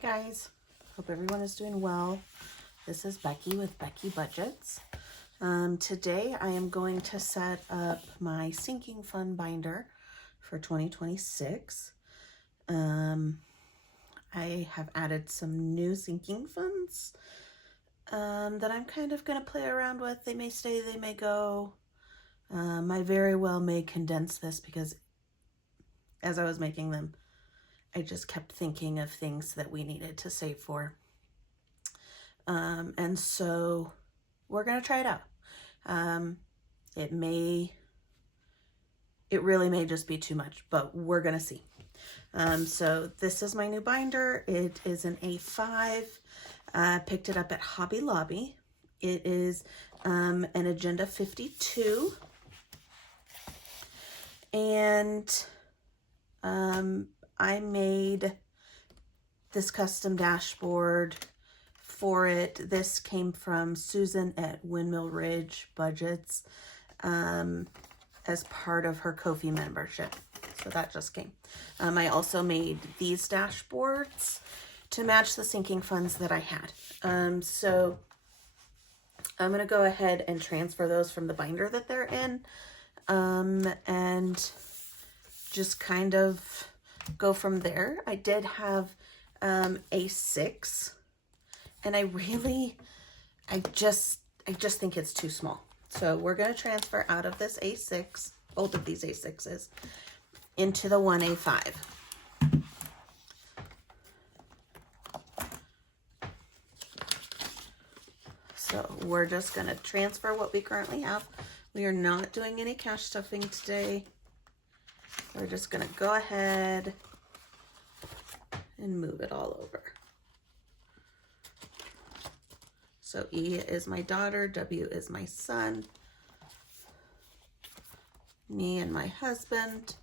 guys, hope everyone is doing well. This is Becky with Becky Budgets. Today I am going to set up my sinking fund binder for 2026. I have added some new sinking funds that I'm kind of going to play around with. They may stay, they may go. I very well may condense this because as I was making them, I just kept thinking of things that we needed to save for. And so we're going to try it out. It really may just be too much, but we're going to see. So this is my new binder. It is an A5. Picked it up at Hobby Lobby. It is an Agenda 52. And I made this custom dashboard for it. This came from Susan at Windmill Ridge Budgets as part of her Ko-fi membership. So that just came. I also made these dashboards to match the sinking funds that I had. So I'm going to go ahead and transfer those from the binder that they're in and just kind of go from there. I did have A6 and I just think it's too small. So we're going to transfer out of this A6, both of these A6s, into the one A5. So we're just going to transfer what we currently have. We are not doing any cash stuffing today. We're just going to go ahead and move it all over. So E is my daughter, W is my son, me and my husband.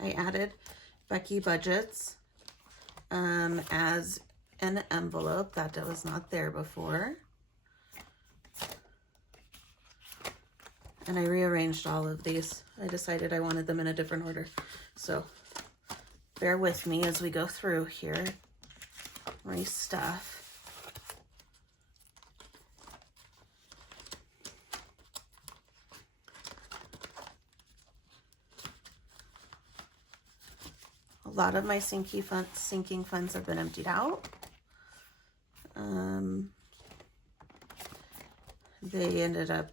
I added Becky Budgets as an envelope. That was not there before. And I rearranged all of these. I decided I wanted them in a different order. So bear with me as we go through here. My stuff. A lot of my sinking funds have been emptied out. They ended up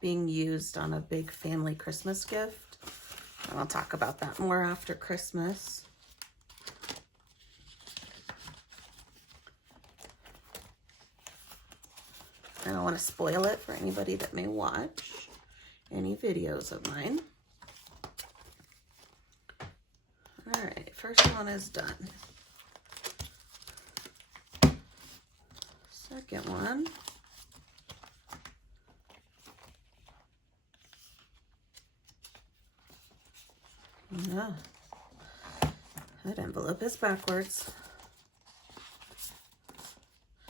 being used on a big family Christmas gift. And I'll talk about that more after Christmas. I don't want to spoil it for anybody that may watch any videos of mine. All right, first one is done. Second one. No, that envelope is backwards.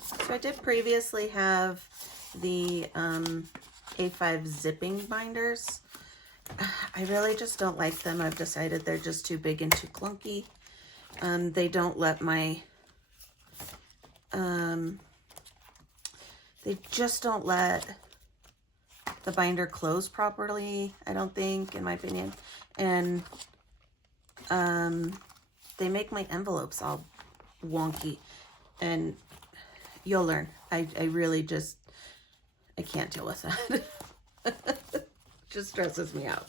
So I did previously have the A5 zipping binders. I really just don't like them. I've decided they're just too big and too clunky. They don't let they just don't let the binder close properly, I don't think, in my opinion. And they make my envelopes all wonky, and you'll learn. I really just, I can't deal with that. Just stresses me out.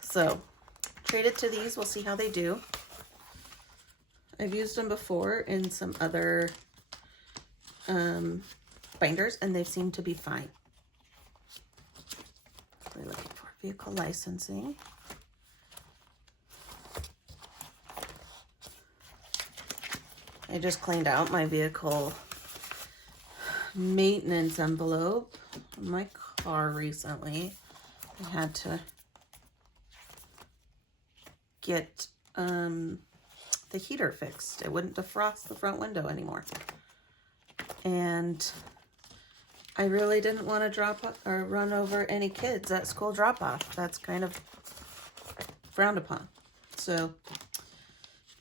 So trade it to these. We'll see how they do. I've used them before in some other binders, and they seem to be fine. We're looking for vehicle licensing. I just cleaned out my vehicle maintenance envelope on my car recently. I had to get the heater fixed. It wouldn't defrost the front window anymore. And I really didn't want to drop or run over any kids at school drop-off. That's kind of frowned upon. So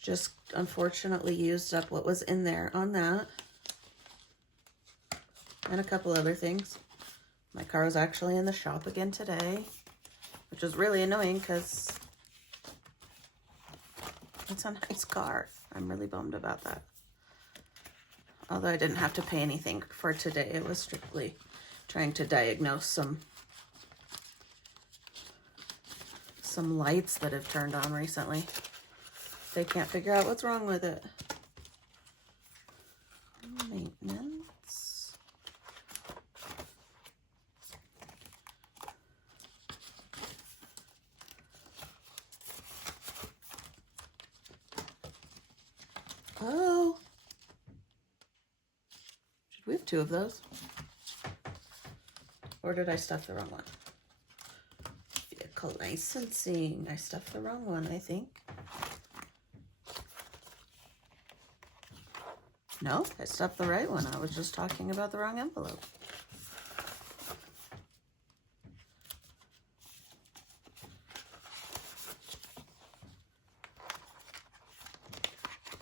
just unfortunately used up what was in there on that. And a couple other things. My car was actually in the shop again today, which was really annoying because it's a nice car. I'm really bummed about that. Although I didn't have to pay anything for today. It was strictly trying to diagnose some lights that have turned on recently. They can't figure out what's wrong with it. Maintenance. Oh. We have 2 of those. Or did I stuff the wrong one? Vehicle licensing. I stuffed the wrong one, I think. No, I stuffed the right one. I was just talking about the wrong envelope.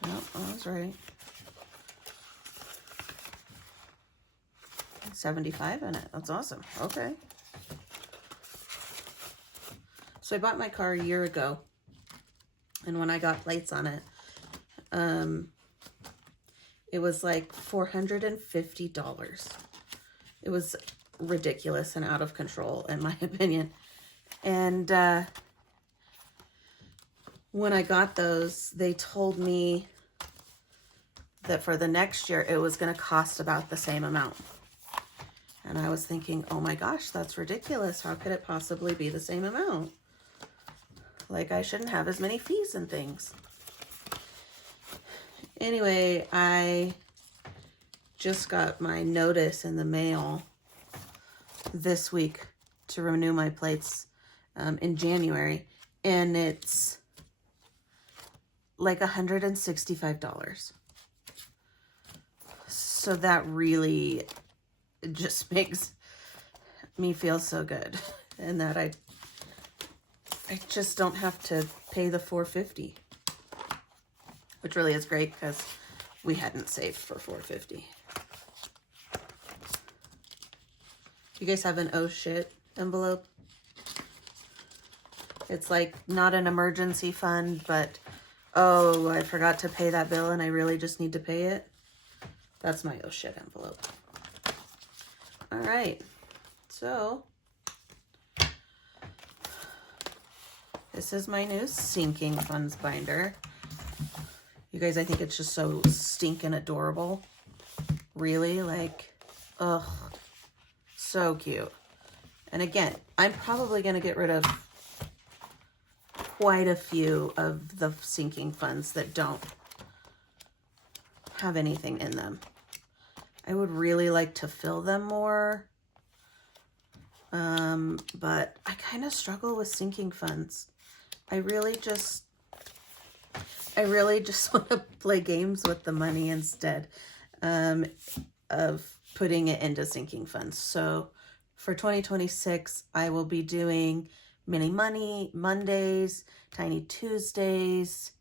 No, I was right. 75 in it. That's awesome. Okay. So I bought my car a year ago, and when I got plates on it, it was like $450. It was ridiculous and out of control, in my opinion. And when I got those, they told me that for the next year, it was going to cost about the same amount. And I was thinking, oh my gosh, that's ridiculous. How could it possibly be the same amount? Like, I shouldn't have as many fees and things. Anyway, I just got my notice in the mail this week to renew my plates in January. And it's like $165. So that really just makes me feel so good, and that I just don't have to pay the $450, which really is great because we hadn't saved for $450. You guys have an oh shit envelope? It's like not an emergency fund, but oh, I forgot to pay that bill and I really just need to pay it. That's my oh shit envelope. All right, so this is my new sinking funds binder. You guys, I think it's just so stinking adorable. Really, like, ugh, so cute. And again, I'm probably going to get rid of quite a few of the sinking funds that don't have anything in them. I would really like to fill them more, but I kind of struggle with sinking funds. I really just want to play games with the money instead of putting it into sinking funds. So for 2026, I will be doing mini money Mondays, tiny Tuesdays,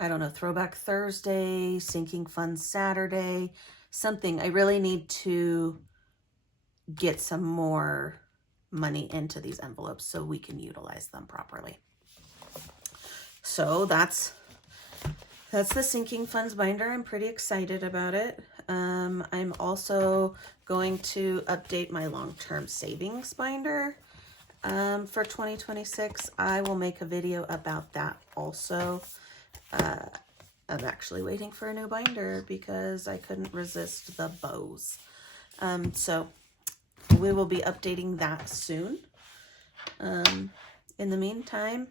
I don't know, throwback Thursday, sinking funds Saturday, something. I really need to get some more money into these envelopes so we can utilize them properly. So that's the sinking funds binder. I'm pretty excited about it. I'm also going to update my long-term savings binder for 2026. I will make a video about that also. I'm actually waiting for a new binder because I couldn't resist the bows. So we will be updating that soon. In the meantime,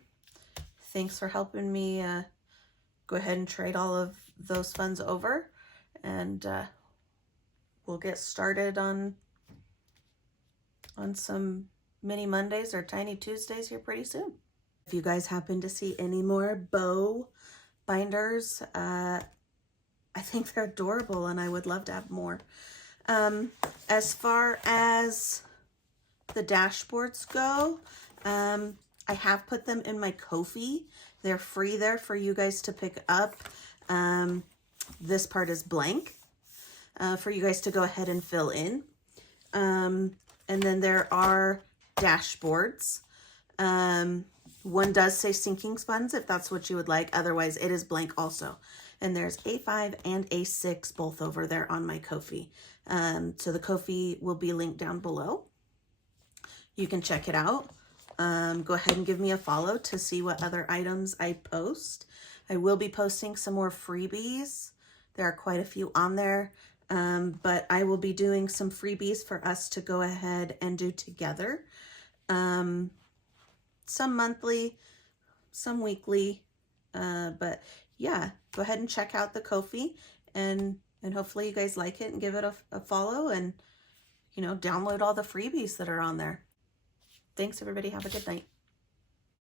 thanks for helping me go ahead and trade all of those funds over, and we'll get started on some mini Mondays or tiny Tuesdays here pretty soon. If you guys happen to see any more bow binders, I think they're adorable and I would love to have more. As far as the dashboards go, I have put them in my Ko-fi. They're free there for you guys to pick up. This part is blank for you guys to go ahead and fill in. And then there are dashboards. One does say sinking funds if that's what you would like. Otherwise, it is blank also. And there's A5 and A6 both over there on my Ko-fi. So the Ko-fi will be linked down below. You can check it out. Go ahead and give me a follow to see what other items I post. I will be posting some more freebies. There are quite a few on there. But I will be doing some freebies for us to go ahead and do together. Some monthly, some weekly, but yeah, go ahead and check out the Ko-fi, and hopefully you guys like it and give it a follow, and, you know, download all the freebies that are on there. Thanks, everybody. Have a good night.